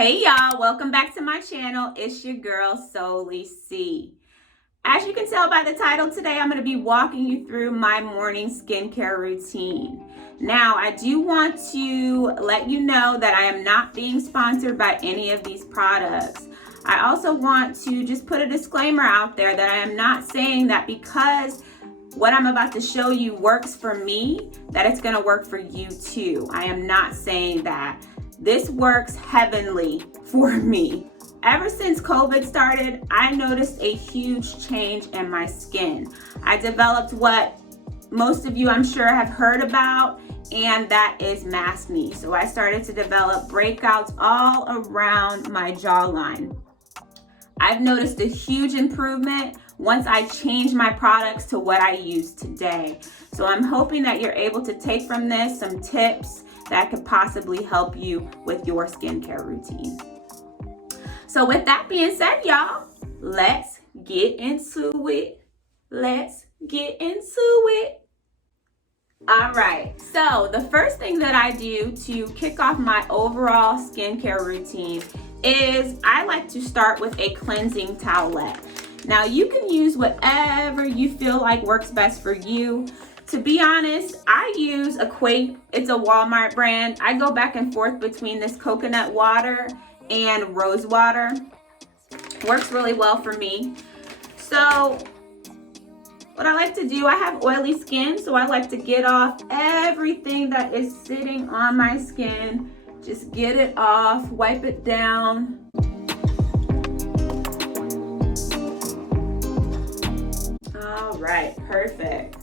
Hey y'all, welcome back to my channel. It's your girl Solely C. As you can tell by the title, today I'm going to be walking you through my morning skincare routine. Now, I do want to let you know that I am not being sponsored by any of these products. I also want to just put a disclaimer out there that I am not saying that because what I'm about to show you works for me, that it's going to work for you too. I am not saying that. This works heavenly for me. Ever since COVID started, I noticed a huge change in my skin. I developed what most of you I'm sure have heard about, and that is acne. So I started to develop breakouts all around my jawline. I've noticed a huge improvement once I changed my products to what I use today. So I'm hoping that you're able to take from this some tips that could possibly help you with your skincare routine. So with that being said, y'all, let's get into it. All right, so the first thing that I do to kick off my overall skincare routine is I like to start with a cleansing towelette. Now you can use whatever you feel like works best for you. To be honest, I use Equate. It's a Walmart brand. I go back and forth between this coconut water and rose water. Works really well for me. So what I like to do, I have oily skin, so I like to get off everything that is sitting on my skin. Just get it off, wipe it down. All right, perfect.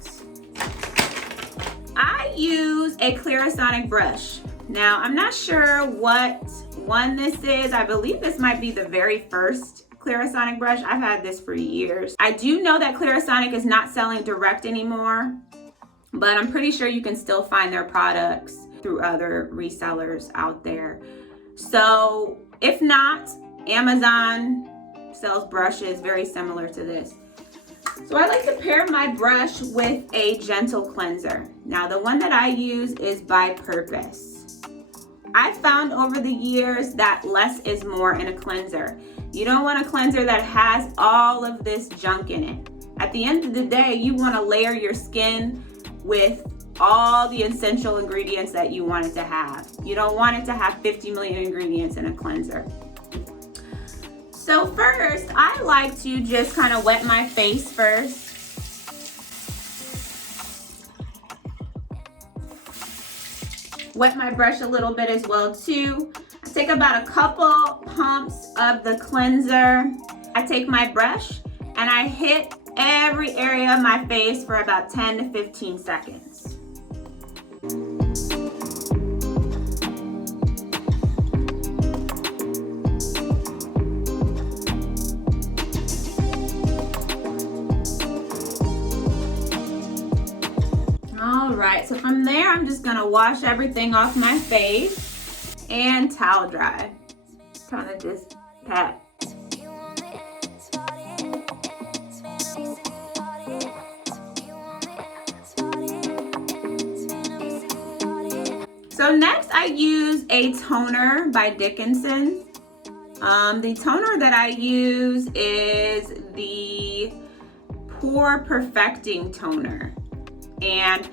I use a Clarisonic brush. Now, I'm not sure what one this is. I believe this might be the very first Clarisonic brush. I've had this for years. I do know that Clarisonic is not selling direct anymore, but I'm pretty sure you can still find their products through other resellers out there. So if not, Amazon sells brushes very similar to this. So I like to pair my brush with a gentle cleanser. Now the one that I use is by Purpose. I've found over the years that less is more in a cleanser. You don't want a cleanser that has all of this junk in it. At the end of the day, you want to layer your skin with all the essential ingredients that you want it to have. You don't want it to have 50 million ingredients in a cleanser. So first, I like to just kind of wet my face first. Wet my brush a little bit as well too. I take about a couple pumps of the cleanser. I take my brush and I hit every area of my face for about 10 to 15 seconds. Alright, so from there I'm just gonna wash everything off my face and towel dry. Kind of just pat. So next I use a toner by Dickinson. The toner that I use is the Pore Perfecting Toner. And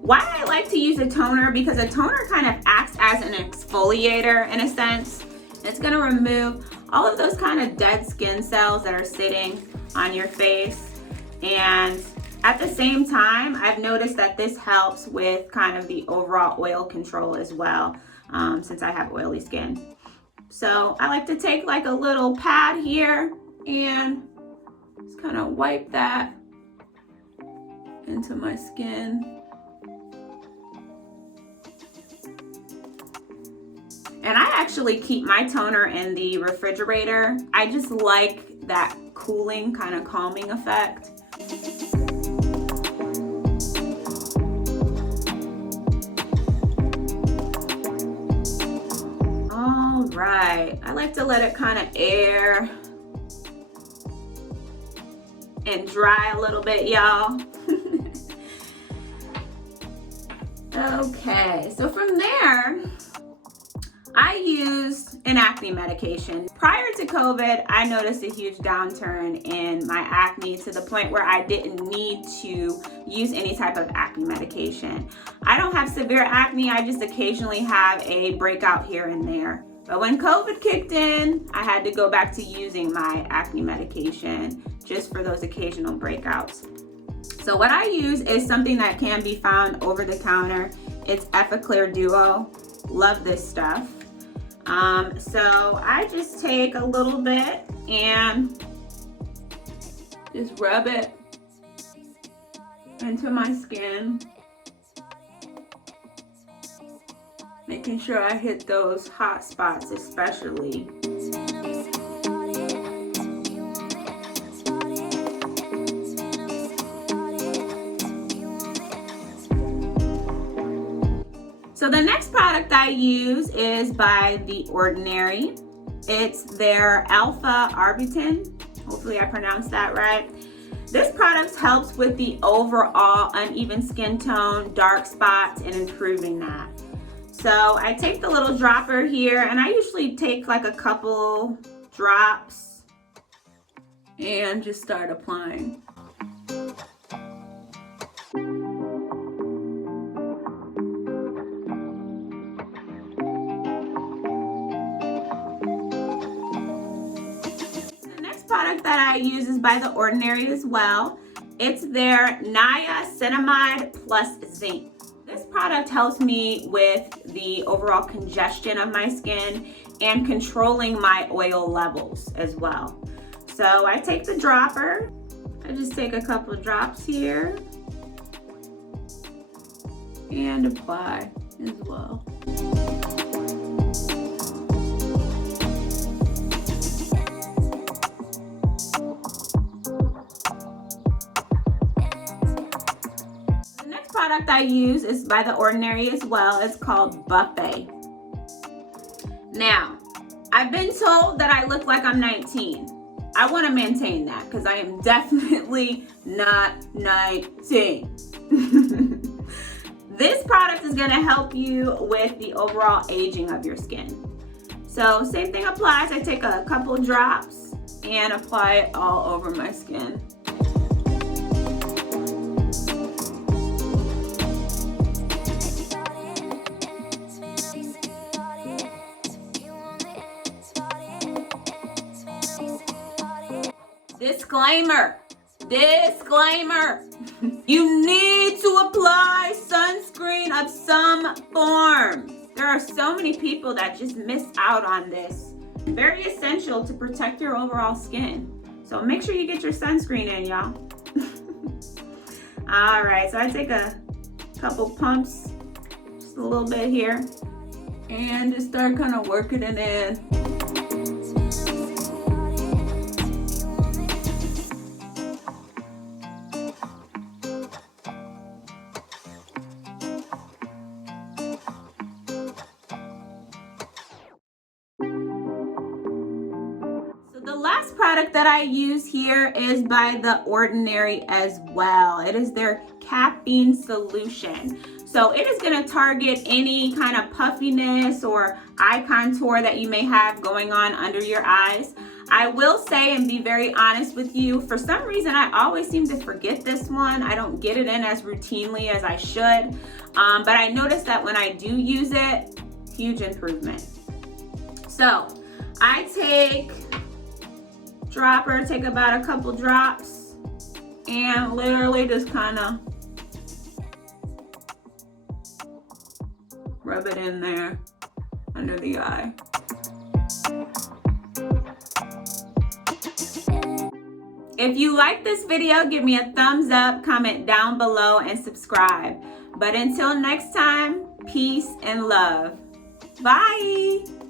why I like to use a toner, because a toner kind of acts as an exfoliator in a sense. It's going to remove all of those kind of dead skin cells that are sitting on your face. And at the same time, I've noticed that this helps with kind of the overall oil control as well, since I have oily skin. So I like to take like a little pad here and just kind of wipe that into my skin. And I actually keep my toner in the refrigerator. I just like that cooling, kind of calming effect. All right, I like to let it kind of air and dry a little bit, y'all. Okay, so from there, I use an acne medication. Prior to COVID, I noticed a huge downturn in my acne to the point where I didn't need to use any type of acne medication. I don't have severe acne, I just occasionally have a breakout here and there. But when COVID kicked in, I had to go back to using my acne medication just for those occasional breakouts. So what I use is something that can be found over the counter. It's Effaclar Duo. Love this stuff. So I just take a little bit and just rub it into my skin, making sure I hit those hot spots especially. So the next product I use is by The Ordinary. It's their Alpha Arbutin. Hopefully I pronounced that right. This product helps with the overall uneven skin tone, dark spots, and improving that. So I take the little dropper here, and I usually take like a couple drops and just start applying. Product that I use is by The Ordinary as well. It's their Niacinamide plus Zinc. This product helps me with the overall congestion of my skin and controlling my oil levels as well. So I take the dropper, I just take a couple of drops here and apply as well. Product I use is by The Ordinary as well. It's called Buffet. Now, I've been told that I look like I'm 19. I want to maintain that because I am definitely not 19. This product is going to help you with the overall aging of your skin. So same thing applies. I take a couple drops and apply it all over my skin. Disclaimer, you need to apply sunscreen of some form. There are so many people that just miss out on this. Very essential to protect your overall skin. So make sure you get your sunscreen in, y'all. All right, so I take a couple pumps, just a little bit here, and just start kind of working it in. Product that I use here is by The Ordinary as well. It is their Caffeine Solution. So it is going to target any kind of puffiness or eye contour that you may have going on under your eyes. I will say and be very honest with you, for some reason I always seem to forget this one. I don't get it in as routinely as I should, but I noticed that when I do use it, huge improvement. So I take dropper, take about a couple drops and literally just kind of rub it in there under the eye. If you like this video, give me a thumbs up, comment down below, and subscribe. But until next time, peace and love. Bye.